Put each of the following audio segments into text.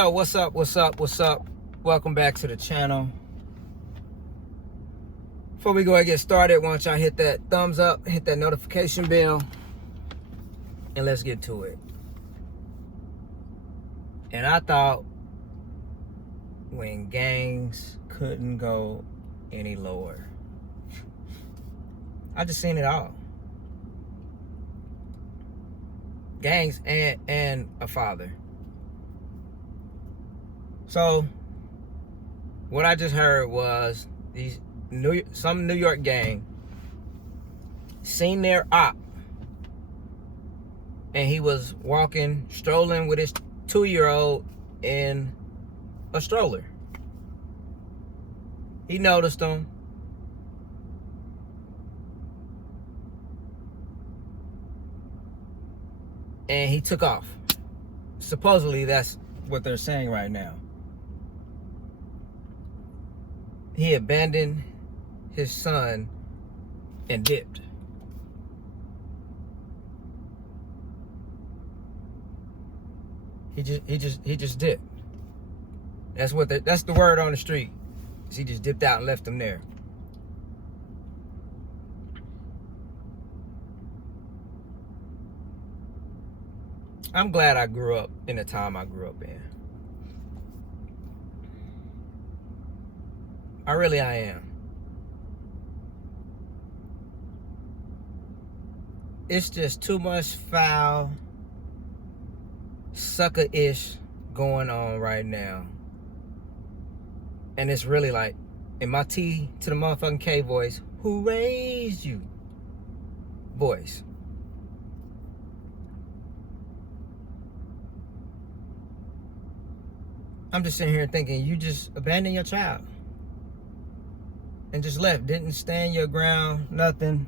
Yo, what's up? Welcome back to the channel. Before we go and get started, why don't y'all hit that thumbs up, hit that notification bell, and let's get to it. And I thought when gangs couldn't go any lower. I just seen it all. Gangs and a father. So what I just heard was some New York gang seen their op, and he was strolling with his 2-year-old in a stroller. He noticed them. And he took off. Supposedly, that's what they're saying right now. He abandoned his son and dipped. He just dipped. That's the word on the street. He just dipped out and left him there. I'm glad I grew up in the time I grew up in. I am. It's just too much foul, sucker-ish going on right now. And it's really like, in my T to the motherfucking K voice, who raised you? Voice. I'm just sitting here thinking, you just abandoned your child. And just left. Didn't stand your ground, nothing.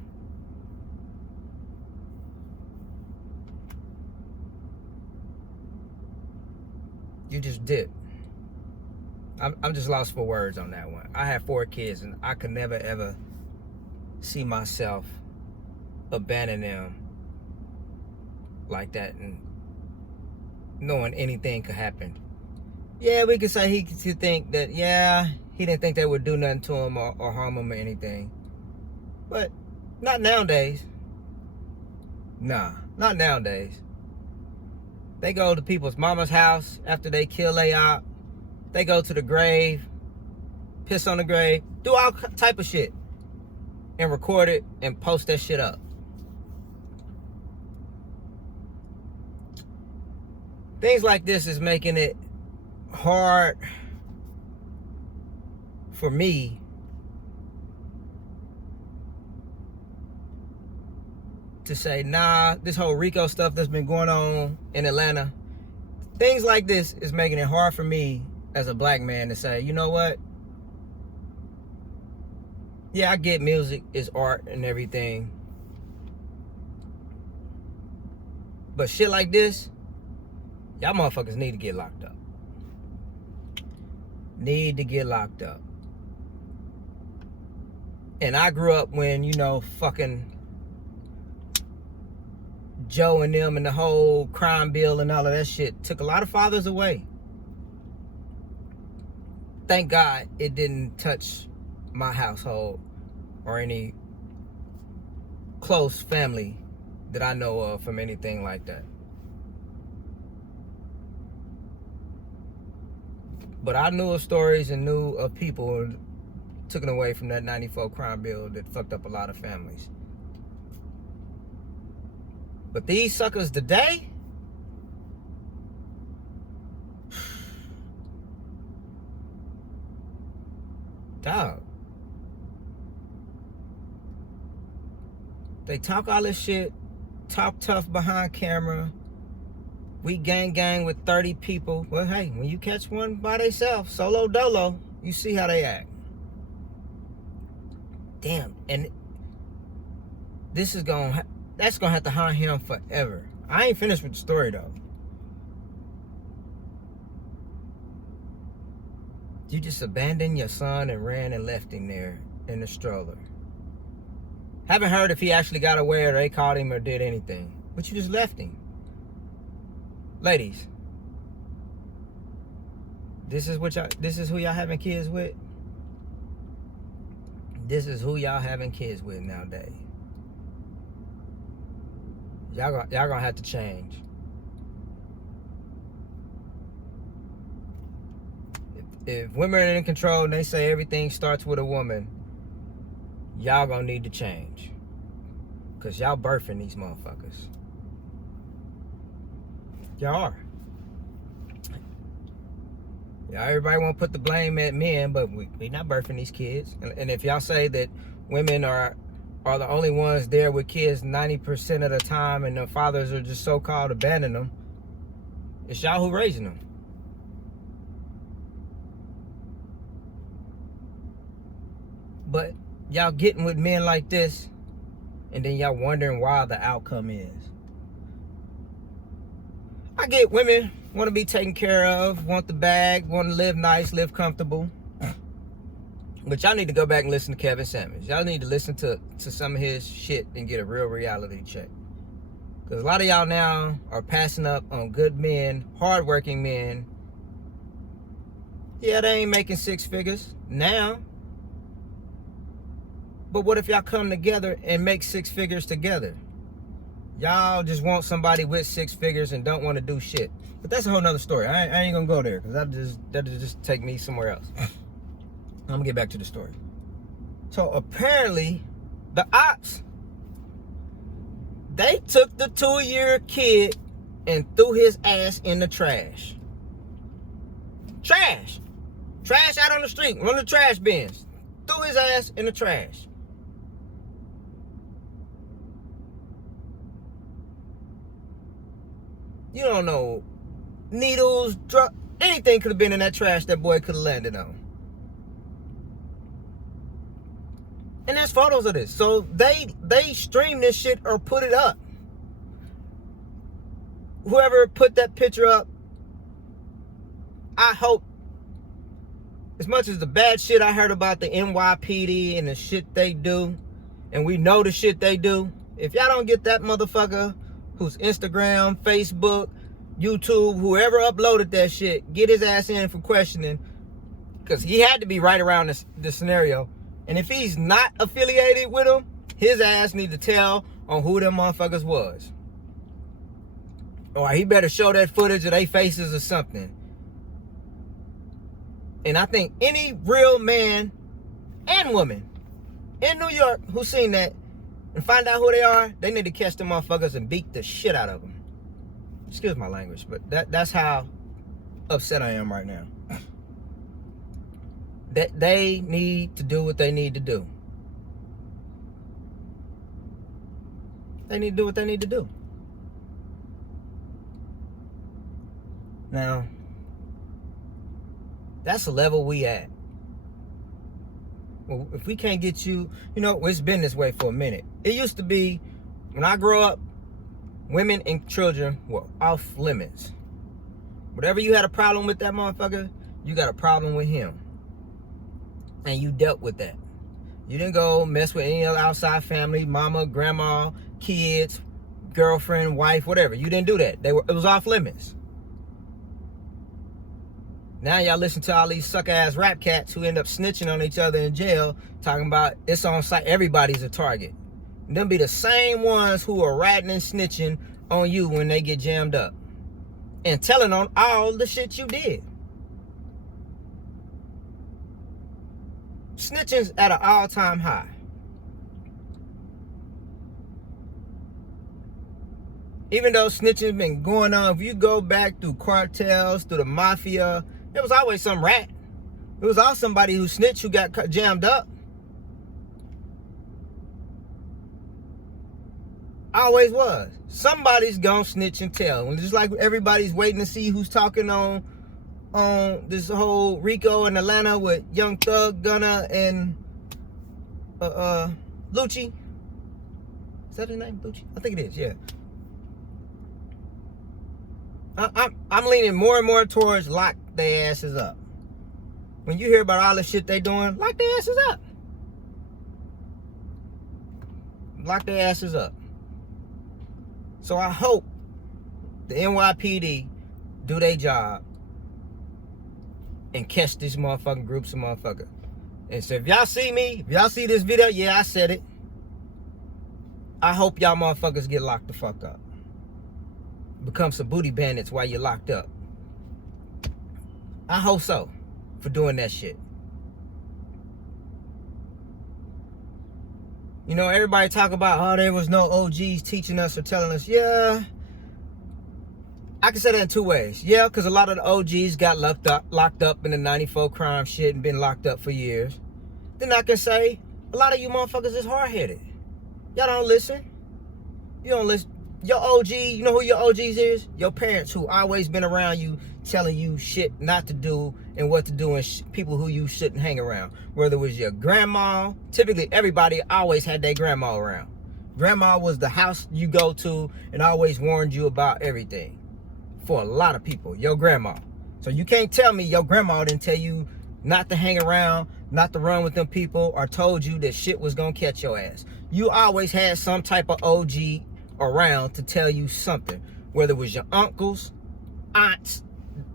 You just dipped. I'm just lost for words on that one. I have 4 kids, and I could never, ever see myself abandon them like that and knowing anything could happen. Yeah, we could say he could think that, yeah, he didn't think they would do nothing to him or harm him or anything. But not nowadays. Nah, not nowadays. They go to people's mama's house after they kill they op. They go to the grave, piss on the grave, do all type of shit, and record it and post that shit up. Things like this is making it hard for me to say, nah, this whole RICO stuff that's been going on in Atlanta, things like this is making it hard for me as a black man to say, you know what? Yeah, I get music is art and everything. But shit like this, y'all motherfuckers need to get locked up. Need to get locked up. And I grew up when, fucking Joe and them and the whole crime bill and all of that shit took a lot of fathers away. Thank God it didn't touch my household or any close family that I know of from anything like that. But I knew of stories and knew of people taken away from that 94 crime bill that fucked up a lot of families. But these suckers today, dog, they talk all this shit, talk tough behind camera. We gang with 30 people. Well, hey, when you catch one by themselves, solo dolo, you see how they act. Damn, and that's gonna have to haunt him forever. I ain't finished with the story though. You just abandoned your son and ran and left him there in the stroller. Haven't heard if he actually got away or they caught him or did anything. But you just left him. Ladies, This is who y'all having kids with? This is who y'all having kids with nowadays. Y'all gonna have to change. If women are in control and they say everything starts with a woman, y'all gonna need to change. Cause y'all birthing these motherfuckers. Y'all are. Yeah, everybody want to put the blame at men, but we not birthing these kids. And if y'all say that women are the only ones there with kids 90% of the time and the fathers are just so-called abandoning them, it's y'all who raising them. But y'all getting with men like this, and then y'all wondering why the outcome is. I get women want to be taken care of, want the bag, want to live nice, live comfortable. But y'all need to go back and listen to Kevin Samuels. Y'all need to listen to some of his shit and get a real reality check. Because a lot of y'all now are passing up on good men, hardworking men. Yeah, they ain't making six figures now. But what if y'all come together and make six figures together? Y'all just want somebody with six figures and don't want to do shit. But that's a whole nother story. I ain't gonna go there because that'll just take me somewhere else. I'm gonna get back to the story. So apparently, the ops, they took the 2-year kid and threw his ass in the trash. Trash out on the street, one of the trash bins. Threw his ass in the trash. You don't know, needles, drug, anything could have been in that trash that boy could have landed on. And there's photos of this. So they stream this shit or put it up. Whoever put that picture up, I hope, as much as the bad shit I heard about the NYPD and the shit they do, and we know the shit they do, if y'all don't get that motherfucker whose Instagram, Facebook, YouTube, whoever uploaded that shit, get his ass in for questioning, because he had to be right around this scenario. And if he's not affiliated with them, his ass need to tell on who them motherfuckers was. Or he better show that footage of their faces or something. And I think any real man and woman in New York who seen that and find out who they are, they need to catch them motherfuckers and beat the shit out of them. Excuse my language, but that's how upset I am right now. That they need to do what they need to do. They need to do what they need to do. Now, that's the level we at. Well, if we can't get you, it's been this way for a minute. It used to be, when I grew up, women and children were off limits. Whatever you had a problem with that motherfucker, you got a problem with him. And you dealt with that. You didn't go mess with any other outside family, mama, grandma, kids, girlfriend, wife, whatever. You didn't do that. It was off limits. Now y'all listen to all these suck-ass rap cats who end up snitching on each other in jail, talking about it's on site, everybody's a target. And them be the same ones who are ratting and snitching on you when they get jammed up. And telling on all the shit you did. Snitching's at an all-time high. Even though snitching's been going on, if you go back through cartels, through the mafia, there was always some rat. It was always somebody who snitched who got jammed up. Always was. Somebody's gonna snitch and tell. And just like everybody's waiting to see who's talking on this whole Rico in Atlanta with Young Thug, Gunna, and Lucci. Is that his name, Lucci? I think it is, yeah. I'm leaning more and more towards lock their asses up. When you hear about all the shit they doing, lock their asses up. Lock their asses up. So I hope the NYPD do their job and catch these motherfucking groups of motherfuckers. And so if y'all see me, if y'all see this video, yeah, I said it. I hope y'all motherfuckers get locked the fuck up. Become some booty bandits while you're locked up. I hope so, for doing that shit. You know, everybody talk about, oh, there was no OGs teaching us or telling us. Yeah, I can say that in two ways. Yeah, because a lot of the OGs got locked up in the 94 crime shit and been locked up for years. Then I can say, a lot of you motherfuckers is hard-headed. Y'all don't listen. You don't listen. Your OG, you know who your OGs is? Your parents who always been around you telling you shit not to do and what to do, and people who you shouldn't hang around. Whether it was your grandma, typically everybody always had their grandma around. Grandma was the house you go to and always warned you about everything. For a lot of people, your grandma. So you can't tell me your grandma didn't tell you not to hang around, not to run with them people, or told you that shit was gonna catch your ass. You always had some type of OG around to tell you something. Whether it was your uncles, aunts,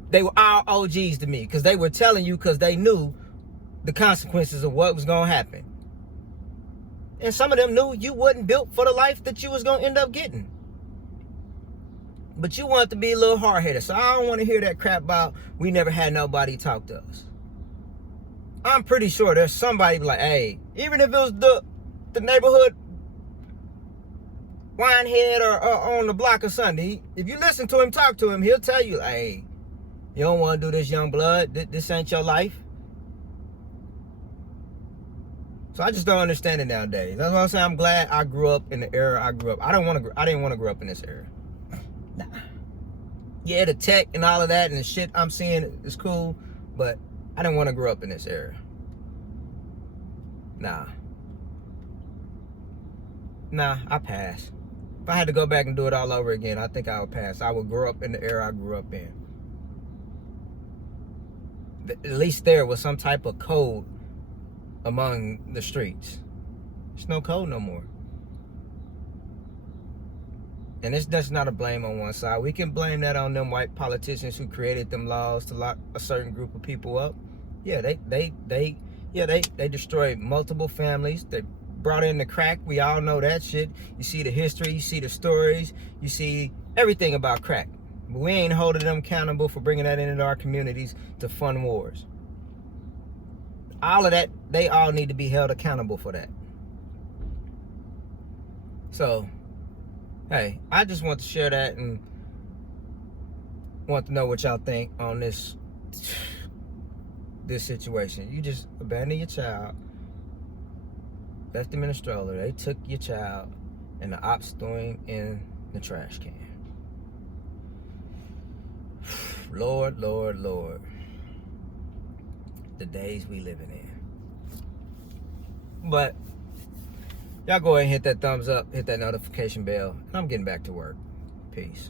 they were all OGs to me, because they were telling you because they knew the consequences of what was gonna happen. And some of them knew you wasn't built for the life that you was gonna end up getting. But you wanted to be a little hard-headed. So I don't want to hear that crap about we never had nobody talk to us. I'm pretty sure there's somebody like, hey, even if it was the neighborhood winehead or on the block or something, if you listen to him, talk to him, he'll tell you, hey, you don't want to do this, young blood. This ain't your life. So I just don't understand it nowadays. That's why I'm saying I'm glad I grew up in the era I grew up. I didn't want to grow up in this era. Nah. Yeah, the tech and all of that and the shit I'm seeing is cool, but I didn't want to grow up in this era. Nah, I pass. If I had to go back and do it all over again, I think I would pass. I would grow up in the era I grew up in. At least there was some type of code among the streets. There's no code no more. And it's just not a blame on one side. We can blame that on them white politicians who created them laws to lock a certain group of people up. Yeah, they destroyed multiple families. They brought in the crack. We all know that shit. You see the history, you see the stories, you see everything about crack. But we ain't holding them accountable for bringing that into our communities to fund wars. All of that, they all need to be held accountable for that. So, hey, I just want to share that and want to know what y'all think on this situation. You just abandoned your child, left him in a stroller. They took your child, and the ops threw him in the trash can. Lord, Lord, Lord. The days we living in. But y'all go ahead and hit that thumbs up, hit that notification bell, and I'm getting back to work. Peace.